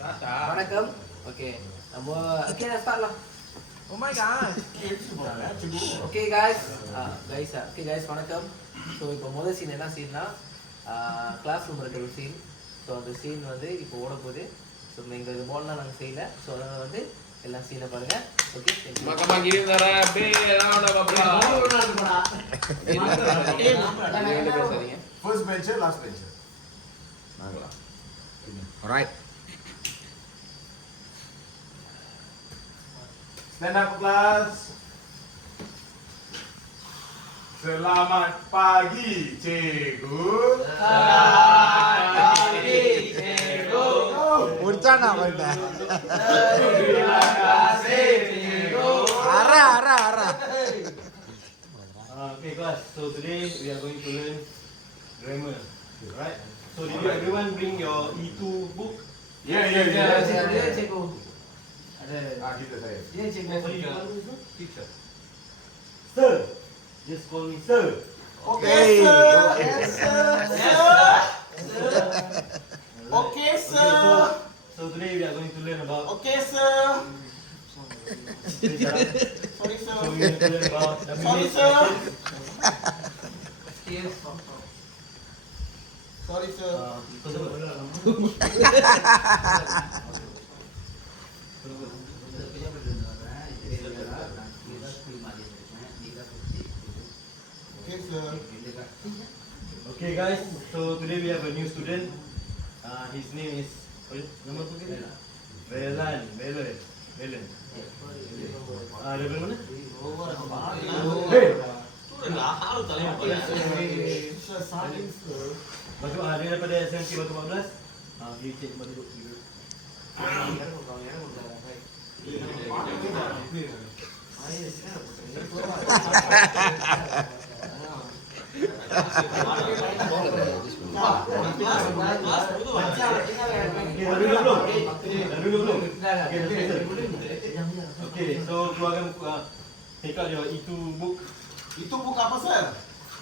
வணக்கம். ஓகே நம்ம ஓகே ஸ்டார்ட்லாம். Oh my god. Okay guys okay guys வணக்கம். ஸோ இப்போ முதல் சீன் என்ன சீன்னா கிளாஸ் ரூம் இருக்கிற ஒரு சீன். ஸோ அந்த சீன் வந்து இப்போ ஓட போகுது. ஸோ எங்கள் இது போல்லாம் நாங்கள் செய்யலை. ஸோ அதனால் வந்து எல்லா சீனை பாருங்கள். Okay First bencher, last bencher. Alright. Stand up class. Selamat pagi, cikgu. Selamat pagi, cikgu. Murcana mana? Terima kasih, cikgu. Ara. Okay class, so today we are going to learn grammar, right? So did you everyone bring your E2 book? Ya. Ada cikgu. Kita saya. Dia cikgu. Sorry, teacher. Sir, just call me sir. Okay, sir. Yes, sir. Okay, sir. So today we are going to learn about. Okay, sir. Sorry, Sorry, So we are going to learn about Sorry, WH sir. questions. Sorry, sir. Okay, sir. Okay guys, so today we have a new student. His name is nama tu ke? Velan. Dia mana? Hey. Sir, starting, sir. Batu dia daripada SMK Batu 14. Dia cek batu duduk. Okay, so keluarkan take out your E2 book. Itu buku apa, sir?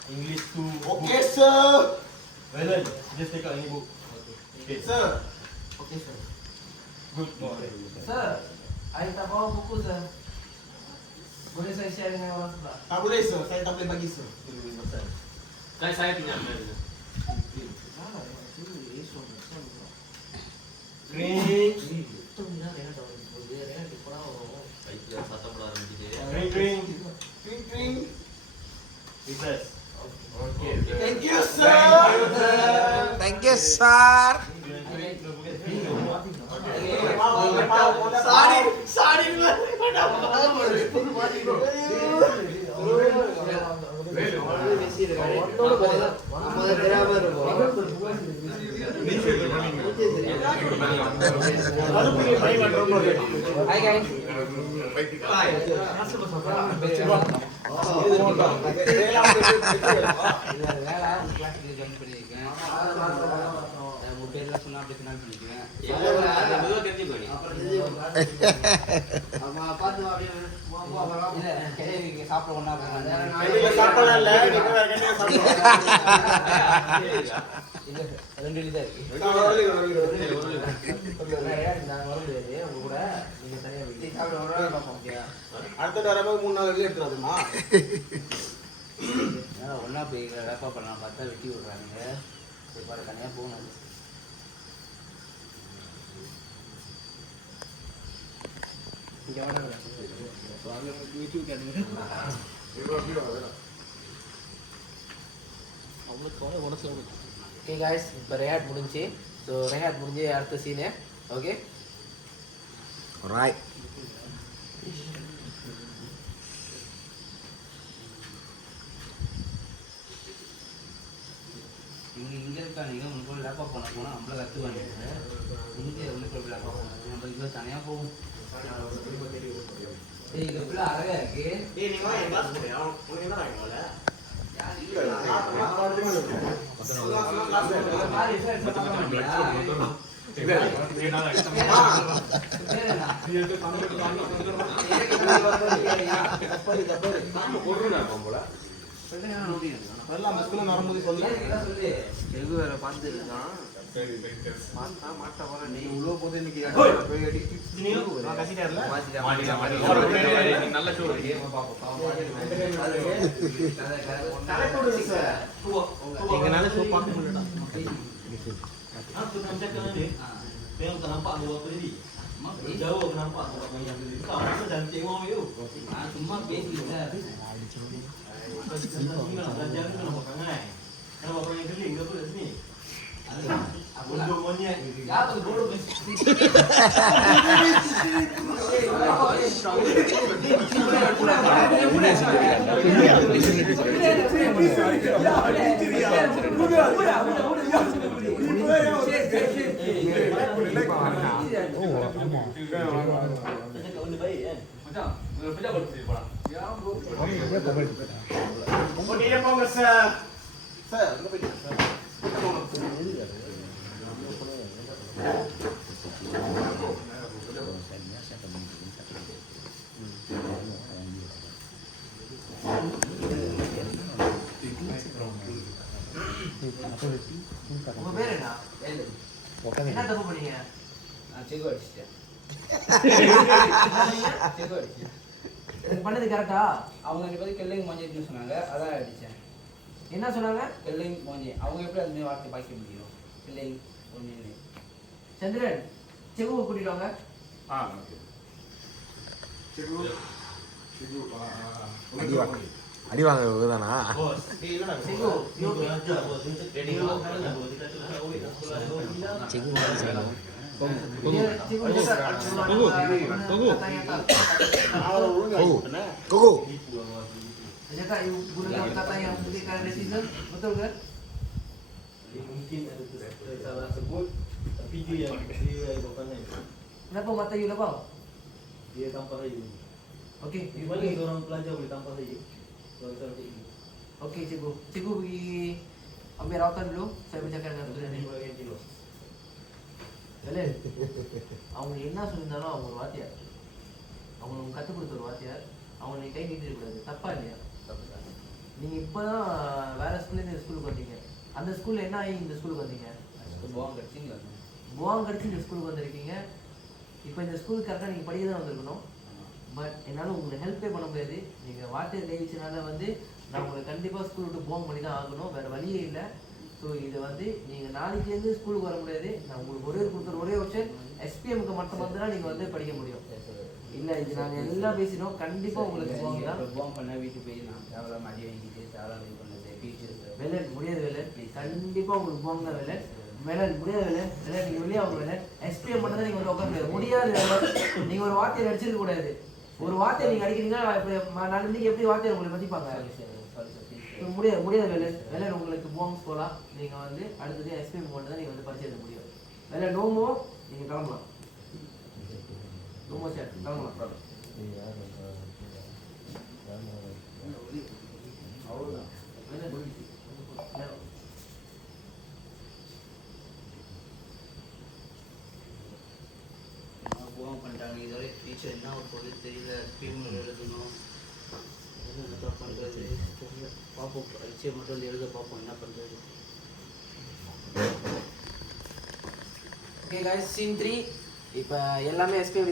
English 2 Okay, sir. Valen, just take out any book. Okay, Sir. Okay, sir. good boy. Sir, saya tak bawa buku, sir. Boleh saya share dengan orang sebelah? Tak boleh, sir. Saya tak boleh bagi, sir. Saya pinjam. Green, green, Kring, kring. recess. Okay. Thank you, sir. Thank you, sir. Sari dulu. Hai guys. அடுத்த தடவை 3 நாள் வெளியே எடுத்துறாதுமா ஒன்னா போய் ரேப்பா பண்ணலாம் பார்த்தா வெட்டி விடுறாங்க. பாரு தனியா போகணும். ஓகே गाइस, இப்போ ரேஹாட் முடிஞ்சு. ஸோ ரேஹாட் முடிஞ்சு அடுத்த சீனு. Okay Alright. இங்கே இருக்காங்க. உங்களுக்கு லேப்டாப் போனால் நம்மள கற்றுவாங்க. இங்கே உங்களுக்கு லேப்டாப் போனாங்க நம்ம இங்கே தனியாக போகும். இங்கே ஃபுல்லாக அழகாக இருக்கு. நீ வா என் கிளாஸ் போறியா? உனக்கு என்ன வாங்க வரல? வரும்போது சொல்லு. எது வேற பார்த்து இருக்கான். நீ உள்ள போதே இன்னைக்கு போய் அடி நான் கசிட்டார்ல நீ நல்ல ஷோ கேம் தலைப்போடு சார் எங்கனால ஷோ பார்க்க முடியல Aku nampak kan ni. Tengok tak nampak dua apa tadi. Jauh aku nampak tak banyak tadi. Tak rasa cantik orang tu. சும்மா பேசிக்கிட்டு Belajar ni nak makan kan. Kenapa orang yang keling ke apa kat sini? Bundung monyet. யார் அது போடு பேசி Cakap benda baik kan? macam pejak baru sini pula Oh dia mau ngesel. Sir, lu pergi. உங்க பேர் என்ன? என்ன தப்பு பண்ணீங்க? செகு அடிச்சிட்டேன் செகு அடிச்சேன் நீங்க பண்ணது கரெக்டா? அவங்க ரெண்டு பேரும் கெல்லைங்க மோஞ்சிட்டுன்னு சொன்னாங்க அதான் அடித்தேன் என்ன சொன்னாங்க? கெல்லைங்க மோஞ்சி அவங்க எப்படி அது மாதிரி வார்த்தை பாய்க்க முடியும் கெல்லைங்க ஒன்று சந்திரன் செகுவை கூட்டிட்டு வாங்க. அடி வாங்க இதுதானா Bos. Segu you okay? Belajar bos. Ready bos. Kita tu nak awet sekolah tu. Dia- Cikgu cakap Tunggu. kata-kata. Kuku Dia cakap you gunakan kata yang memberikan racism, betul ke? Mungkin ada salah sebut tapi dia yang bukan Kenapa mata you lebam? dia tampar saja. Okey, Di you mana pergi. orang pelajar boleh tampar saja. Kalau kita macam ini. Okey cikgu. Cikgu pergi ambil rawatan dulu. Saya bercakap dengan student ni. Kalian அவங்க என்ன சொல்லியிருந்தாலும் அவங்க ஒரு வாத்தியார், அவங்க கற்றுக் கொடுத்த ஒரு வாத்தியார், அவங்க நீ கை நீட்டிடக்கூடாது. தப்பா இல்லையா? நீங்கள் இப்போ தான் வேறு ஸ்கூல்லேருந்து இந்த ஸ்கூலுக்கு வந்தீங்க. அந்த ஸ்கூலில் என்ன ஆகி இந்த ஸ்கூலுக்கு வந்தீங்க? போவாங்க கடிச்சிங்களா புவாங்க கடிச்சு இந்த ஸ்கூலுக்கு வந்திருக்கீங்க. இப்போ இந்த ஸ்கூலுக்கு கரெக்டாக நீங்கள் படிக்க தான் வந்திருக்கணும். பட் என்னால் உங்களுக்கு ஹெல்ப்பே பண்ண முடியாது. நீங்கள் வாத்தியார் கை வச்சனால வந்து நான் உங்களை கண்டிப்பாக ஸ்கூல் விட்டு போங்க பண்ணி தான் ஆகணும். வேறு வழியே இல்லை. ஸோ இது வந்து நீங்கள் நாளைக்குலேருந்து ஸ்கூலுக்கு வர முடியாது. நான் உங்களுக்கு கொடுக்குற ஒரே ஆப்ஷன் எஸ்பிஎம்க்கு மட்டும் வந்துன்னா நீங்கள் வந்து படிக்க முடியும். இல்லை இது நாங்கள் எல்லாம் பேசினோம். கண்டிப்பாக உங்களுக்கு போங்க தான். போவாங்க பண்ணால் வீட்டுக்கு போய் நான் தேவையில்லாம அடி வாங்கிட்டு தேவையில்லாம இது பண்ணது டீச்சர்ஸ் வேலன் முடியாது வேலன். கண்டிப்பாக உங்களுக்கு போங்க தான் வேலன். வேலன் முடியாது வேலன். வேலன் நீங்கள் வெளியே ஆகும் வேலன். எஸ்பிஎம் மட்டும் தான் நீங்கள் வந்து உட்காந்து முடியாது வேலன். நீங்கள் ஒரு வார்த்தையை அடிச்சிருக்க கூடாது. ஒரு வார்த்தையை நீங்கள் அடிக்கிறீங்கன்னா நாளைக்கு எப்படி வார்த்தையை உங்களை மதிப்பாங்க? முடியாது முடியாது வேலன். வேலன் உங்களுக்கு போங்ஸ் போகலாம். நீங்கள் வந்து அடுத்தது எஸ்பிஎம் மட்டும் தான் நீங்கள் வந்து பரிசு எழுத முடியும். வேலன் நோமோ நீங்கள் கிளம்பலாம். நோமோ சார் கிளம்பலாம். போவாங்க பண்ணிட்டாங்க இதோட டீச்சர் என்ன ஒரு பொருள் தெரியல ஸ்பீமில் எழுதணும் என்ன பண்ணுறது பார்ப்போம் பரீட்சை மட்டும் வந்து எழுத பார்ப்போம் என்ன பண்ணுறது ஓகே காய்ஸ், சீன் 3 இப்போ எல்லாமே எஸ்பிஎம்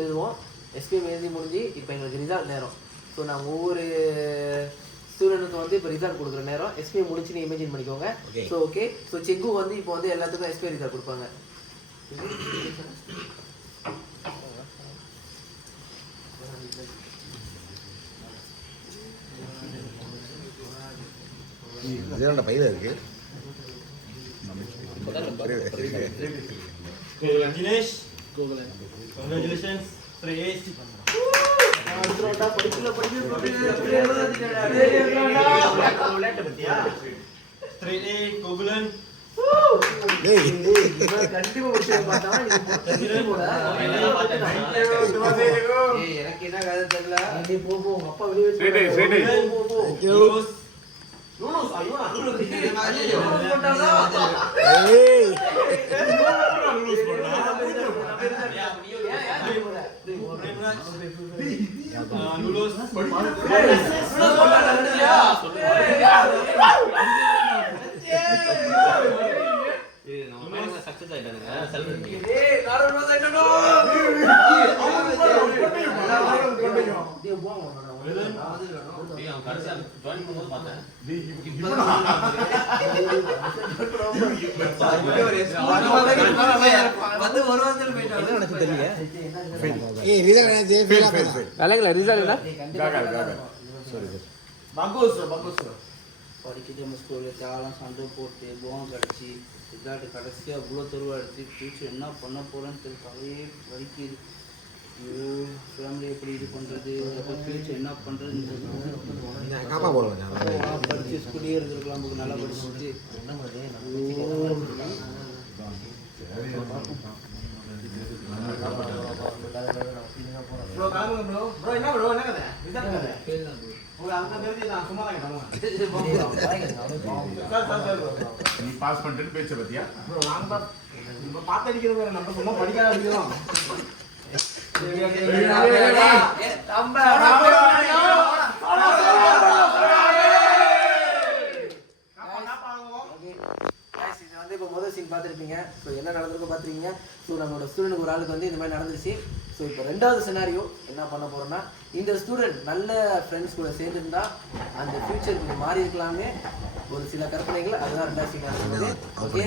எழுதுவோம். எஸ்பிஎம் எழுதி முடிஞ்சு இப்போ எங்களுக்கு ரிசல்ட் நேரம். ஸோ நாங்கள் ஒவ்வொரு ஸ்டூடெண்ட்டுக்கு வந்து இப்போ ரிசல்ட் கொடுக்குற நேரம். எஸ்பிஎம் முடிச்சுன்னு இமேஜின் பண்ணிக்கோங்க. So okay. ஸோ செக்கு வந்து இப்போ வந்து எல்லாத்துக்கும் எஸ்பிஎம் ரிசல்ட் கொடுப்பாங்க. இதோட பையில இருக்கு Dinesh, congratulations, 3 A's. Straight A, Kogulan. டேய் கண்டிப்பாக முடிச்சு பார்த்தா எனக்கு என்ன கதை தெரியல போ உங்க அப்பா வெளியே வச்சு Yunus. ஏய் Lulus. இருக்காதுங்க செல்ஃபி ஏய் நானும் ரோஸ் ஐட்டனோ டேய் போங்க அவன் கடைசியா ஜாயின் பண்ணும்போது பார்த்தேன் வந்து ஒரு வாரத்துல போயிட்டாங்க ஏய் ரிசல்ட் வேலைங்களா ரிசல்ட் என்ன படிக்கிட்டு நம்ம ஸ்கூலில் தேவலாம் சண்டை போட்டு போகம் கிடச்சி இதாட்டு கடைசியாக அவ்வளோ தெருவாக எடுத்து ஃபியூச்சர் என்ன பண்ண போகிறேன்னு தெரியல தலையே வலிக்குது ஐயோ ஃபேமிலி எப்படி இது பண்ணுறது அப்போ ஃபியூச்சர் என்ன பண்ணுறதுன்னு காப்பா போடுவேன் படித்து ஸ்கூல்லேயே இருந்திருக்கலாம் நமக்கு நல்லா படிச்சுட்டு ப்ரோ காணுங்க ப்ரோ ப்ரோ என்ன ப்ரோ என்ன கதை ரிசல்ட் கதை உங்க அங்க தெரிஞ்சு நான் சும்மா தான் நீ பாஸ் பண்ணிட்டு பேச்ச பத்தியா ப்ரோ நான் தான் நம்ம பார்த்து அடிக்கிறது நம்ம சும்மா படிக்காத அடிக்கிறோம் இது வந்து இப்போ முதல் சீன் பார்த்துருப்பீங்க. ஸோ என்ன நடந்திருக்கோ பார்த்துருக்கீங்க. ஸோ நம்மளோட ஸ்டூடெண்ட் ஒரு ஆளுக்கு வந்து இந்த மாதிரி நடந்துருச்சு. ஸோ இப்போ ரெண்டாவது சினாரியோ என்ன பண்ண போகிறோம்னா, இந்த ஸ்டூடெண்ட் நல்ல ஃப்ரெண்ட்ஸ் கூட சேர்ந்துருந்தா அந்த ஃபியூச்சர் கொஞ்சம் மாறி இருக்கலாமே ஒரு சில கற்பனைகள். அதுதான் ரெண்டாவது சீன். ஓகே,